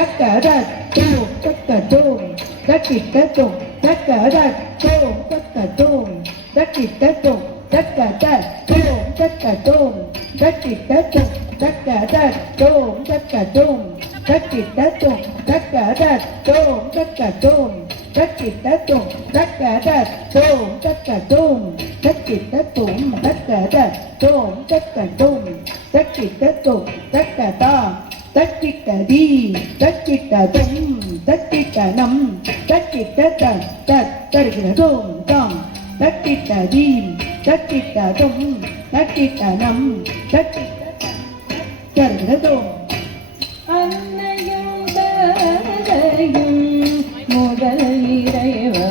தக்கதோம் தக்கதோம் தக்கிட்டதோம் தக்கதோம் தக்கதோம் தக்கிட்டதோம் தக்கதோம் தக்கதோம் தக்கிட்டதோம் தக்கதோம் தக்கதோம் தக்கிட்டதோம் தக்கதோம் தக்கதோம் தக்கிட்டதோம் தக்கதோம் தக்கதோம் தக்கிட்டதோம் தக்கதோம் தக்கதோம் தக்கிட்டதோம் தக்கதா தக்கிட்டதி தக்கிட்டதம் தக்கிட்டனம் தக்கிட்டத தருகிறதோம் தாம் தக்கிட்டதீம் தக்கிட்டதம் தக்கிட்டனம் தருகிறதோம் அன்னையும் தரையும் முதல் இறைவா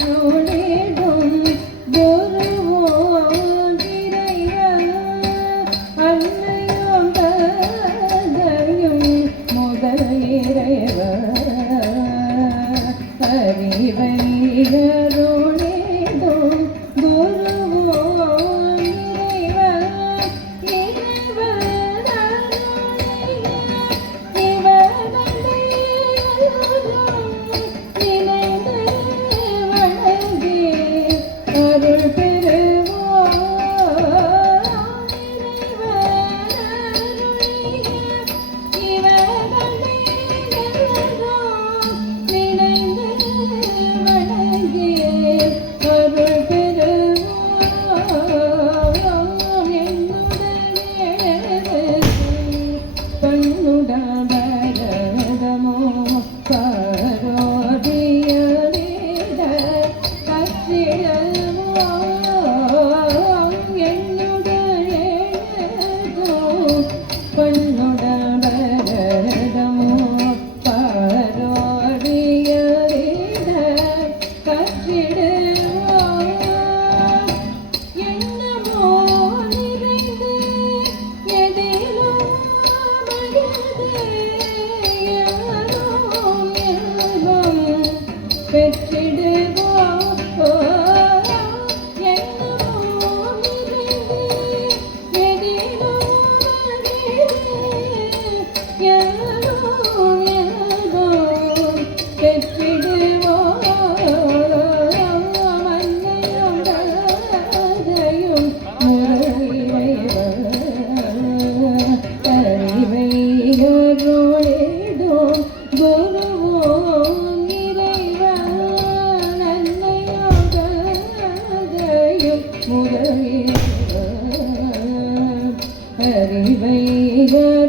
அறிவைகளோடேடும் குருவோம் இறைவா அன்னையும் தரையும் முதல் இறைவா அறிவைகளோடேடும் குருவோம் இறைவா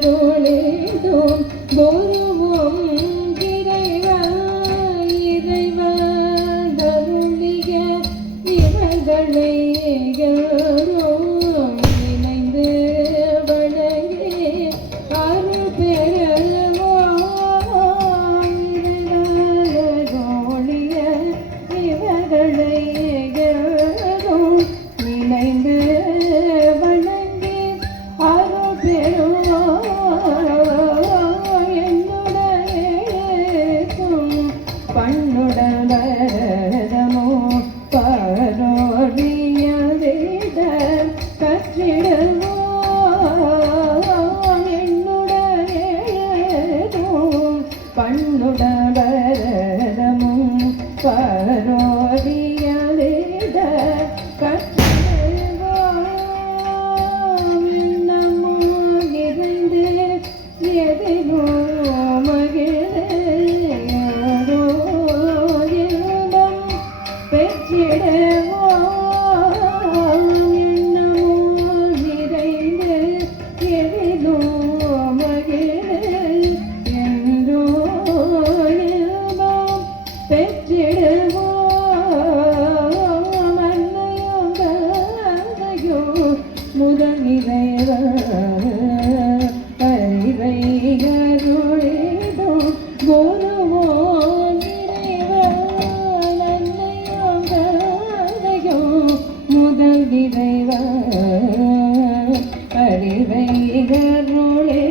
அறிவைகளோடேடும் குருவும் இறைவா இறைவா தருளிய இவர்களை இணைந்து வழங்கி அருள் பெறுவோம் இறைவழிய இவர்களை இணைந்து பண்ணுடமோ பரோடியத கற்றிடுவோ என்னுடனேதும் பண்ணுடமோ பரோடியத கற்றிடுவோ நம்மோ நிறைந்து எதிரோ முதல் இறைவா அறிவைகளோடேடும் குருவோம் இறைவா நன்மையும் கதையும் முதல் இறைவா அறிவைகளோடே